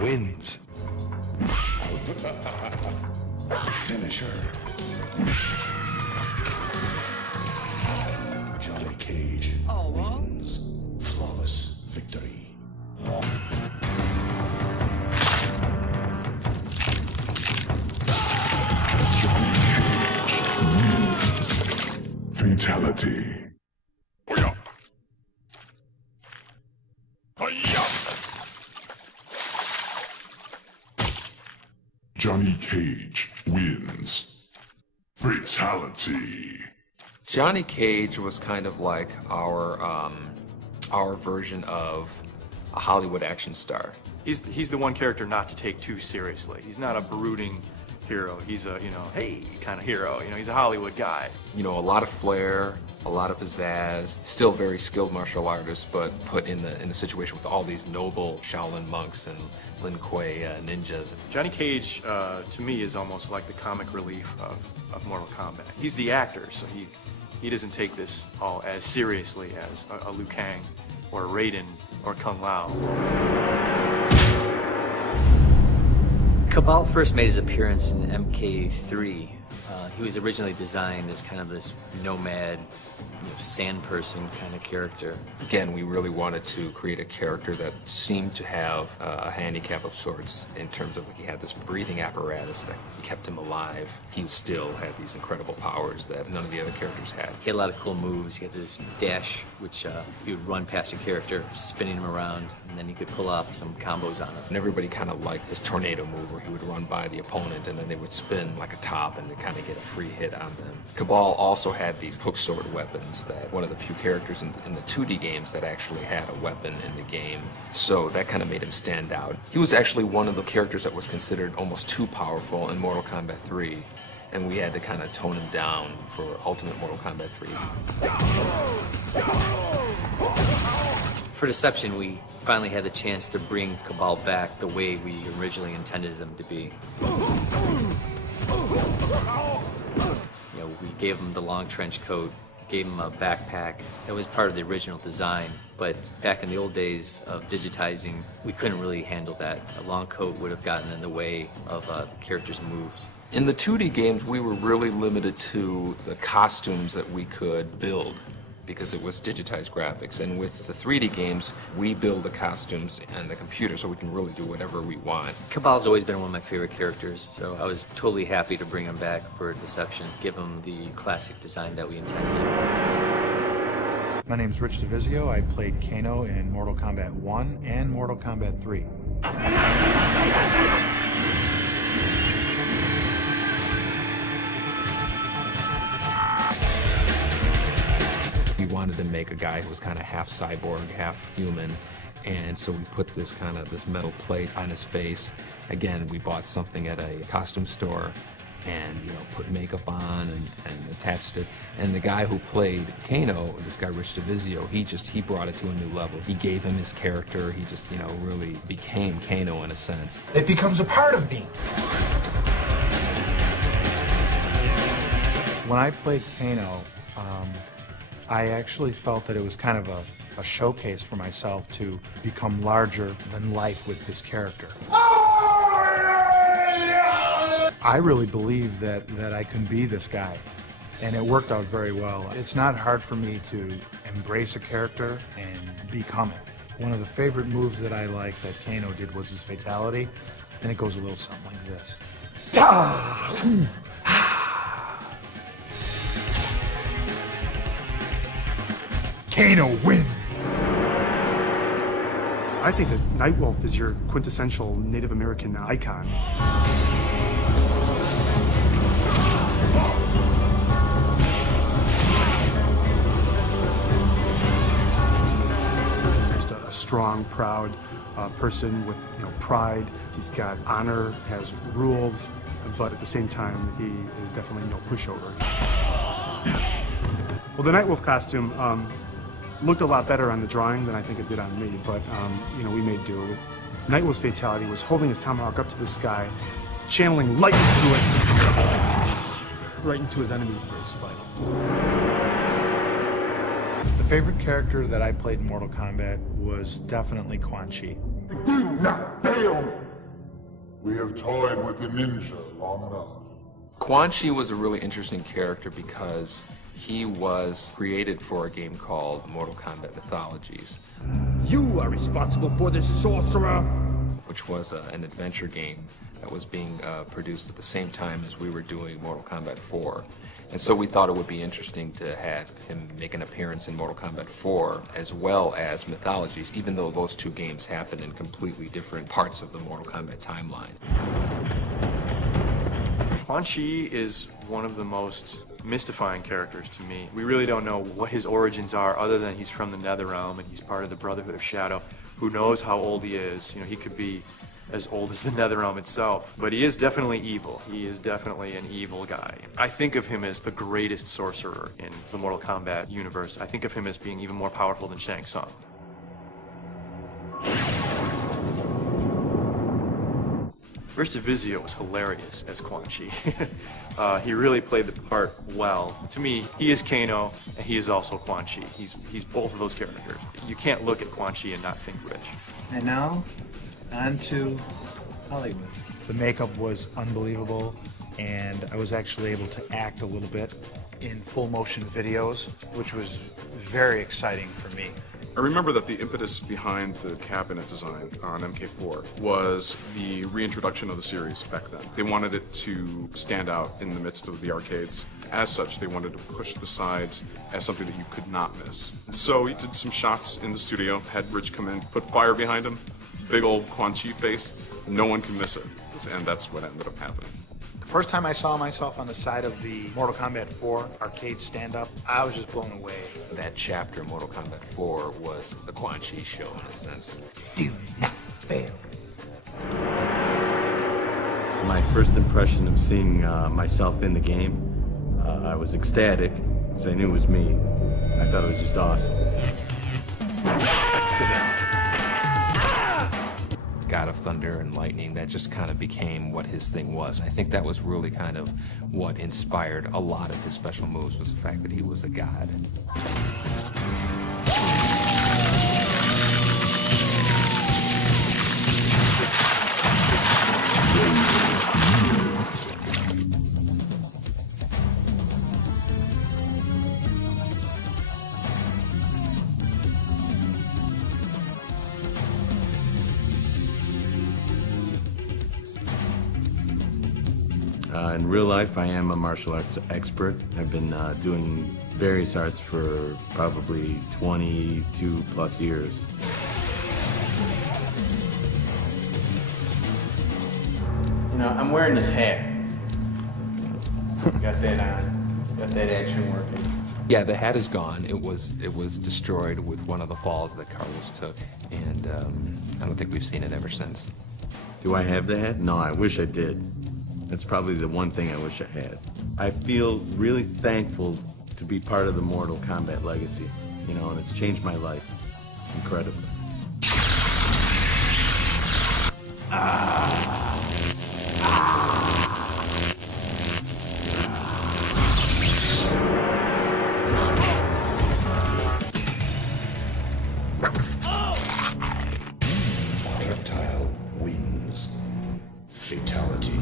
wins. Finisher. Johnny Cage wins. Flawless victory. Fatality. Johnny Cage wins. Fatality. Johnny Cage was kind of like our version of a Hollywood action star. He's the one character not to take too seriously. He's not a brooding hero. He's a, hey kind of hero. He's a Hollywood guy. A lot of flair, a lot of pizzazz, still very skilled martial artist, but put in the situation with all these noble Shaolin monks and Lin Kuei ninjas. Johnny Cage, to me, is almost like the comic relief of Mortal Kombat. He's the actor, so he doesn't take this all as seriously as a Liu Kang or a Raiden or Kung Lao. Cabal first made his appearance in MK3. He was originally designed as kind of this nomad, sand person kind of character. Again, we really wanted to create a character that seemed to have a handicap of sorts in terms of he had this breathing apparatus that kept him alive. He still had these incredible powers that none of the other characters had. He had a lot of cool moves. He had this dash, which he would run past a character, spinning him around, and then he could pull off some combos on him. And everybody kind of liked this tornado move where he would run by the opponent and then they would spin like a top and they kind of get a free hit on them. Cabal also had these hook sword weapons that one of the few characters in the 2D games that actually had a weapon in the game. So that kind of made him stand out. He was actually one of the characters that was considered almost too powerful in Mortal Kombat 3. And we had to kind of tone him down for Ultimate Mortal Kombat 3. For Deception, we finally had the chance to bring Cabal back the way we originally intended him to be. We gave him the long trench coat, gave him a backpack. That was part of the original design, but back in the old days of digitizing, we couldn't really handle that. A long coat would have gotten in the way of the character's moves. In the 2D games, we were really limited to the costumes that we could build because it was digitized graphics. And with the 3D games, we build the costumes on the computer so we can really do whatever we want. Cabal's always been one of my favorite characters, so I was totally happy to bring him back for Deception, give him the classic design that we intended. My name's Rich DeVizio. I played Kano in Mortal Kombat 1 and Mortal Kombat 3. We wanted to make a guy who was kind of half cyborg, half human, and so we put this metal plate on his face. Again, we bought something at a costume store and put makeup on and attached it. And the guy who played Kano, this guy Rich DeVizio, he brought it to a new level. He gave him his character. He just really became Kano in a sense. It becomes a part of me. When I played Kano, I actually felt that it was kind of a showcase for myself to become larger than life with this character. I really believed that I can be this guy, and it worked out very well. It's not hard for me to embrace a character and become it. One of the favorite moves that I like that Kano did was his fatality, and it goes a little something like this. Kano win. I think that Nightwolf is your quintessential Native American icon. Just a strong, proud person with pride. He's got honor, has rules, but at the same time, he is definitely no pushover. Well, the Nightwolf costume looked a lot better on the drawing than I think it did on me, but we made do. Nightwolf's fatality was holding his tomahawk up to the sky, channeling light through it, right into his enemy for his fight. The favorite character that I played in Mortal Kombat was definitely Quan Chi. Do not fail. We have toyed with the ninja long enough. Quan Chi was a really interesting character because he was created for a game called Mortal Kombat Mythologies. You are responsible for this sorcerer! Which was an adventure game that was being produced at the same time as we were doing Mortal Kombat 4. And so we thought it would be interesting to have him make an appearance in Mortal Kombat 4 as well as Mythologies, even though those two games happen in completely different parts of the Mortal Kombat timeline. Quan Chi is one of the most mystifying characters to me. We really don't know what his origins are other than he's from the Netherrealm and he's part of the Brotherhood of Shadow. Who knows how old he is? You know, he could be as old as the Netherrealm itself. But he is definitely evil. He is definitely an evil guy. I think of him as the greatest sorcerer in the Mortal Kombat universe. I think of him as being even more powerful than Shang Tsung. Rich DeVizio was hilarious as Quan Chi. He really played the part well. To me, he is Kano, and he is also Quan Chi. He's both of those characters. You can't look at Quan Chi and not think Rich. And now, on to Hollywood. The makeup was unbelievable, and I was actually able to act a little bit in full motion videos, which was very exciting for me. I remember that the impetus behind the cabinet design on MK4 was the reintroduction of the series back then. They wanted it to stand out in the midst of the arcades. As such, they wanted to push the sides as something that you could not miss. So he did some shots in the studio, had Rich come in, put fire behind him, big old Quan Chi face, no one can miss it. And that's what ended up happening. The first time I saw myself on the side of the Mortal Kombat 4 arcade stand-up, I was just blown away. That chapter, Mortal Kombat 4, was the Quan Chi show in a sense. Do not fail. My first impression of seeing myself in the game, I was ecstatic because I knew it was me. I thought it was just awesome. God of Thunder and Lightning, that just kind of became what his thing was. I think that was really kind of what inspired a lot of his special moves, was the fact that he was a god. In real life, I am a martial arts expert. I've been doing various arts for probably 22 plus years. You know, I'm wearing this hat. Got that on. Got that action working. Yeah, the hat is gone. It was destroyed with one of the falls that Carlos took, and I don't think we've seen it ever since. Do I have the hat? No, I wish I did. That's probably the one thing I wish I had. I feel really thankful to be part of the Mortal Kombat legacy, you know, and it's changed my life incredibly. Reptile wins. Fatality.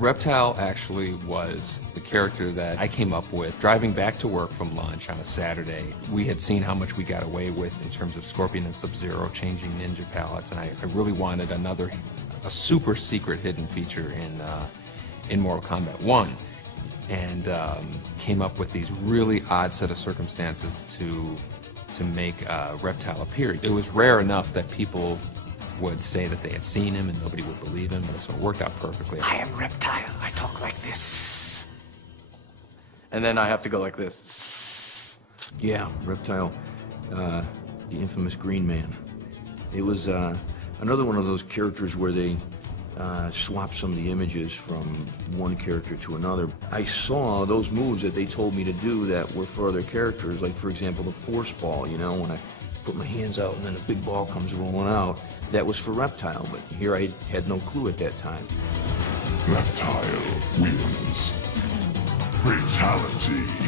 Reptile actually was the character that I came up with driving back to work from lunch on a Saturday. We had seen how much we got away with in terms of Scorpion and Sub-Zero changing ninja palettes, and I really wanted a super secret hidden feature in Mortal Kombat 1, and came up with these really odd set of circumstances to make Reptile appear. It was rare enough that people would say that they had seen him and nobody would believe him, so it worked out perfectly. I am Reptile. I talk like this. And then I have to go like this. Yeah, Reptile, the infamous Green Man. It was another one of those characters where they swap some of the images from one character to another. I saw those moves that they told me to do that were for other characters, like for example the force ball, you know, when I put my hands out and then a big ball comes rolling out. That was for Reptile, but here I had no clue at that time. Reptile wins. Fatality.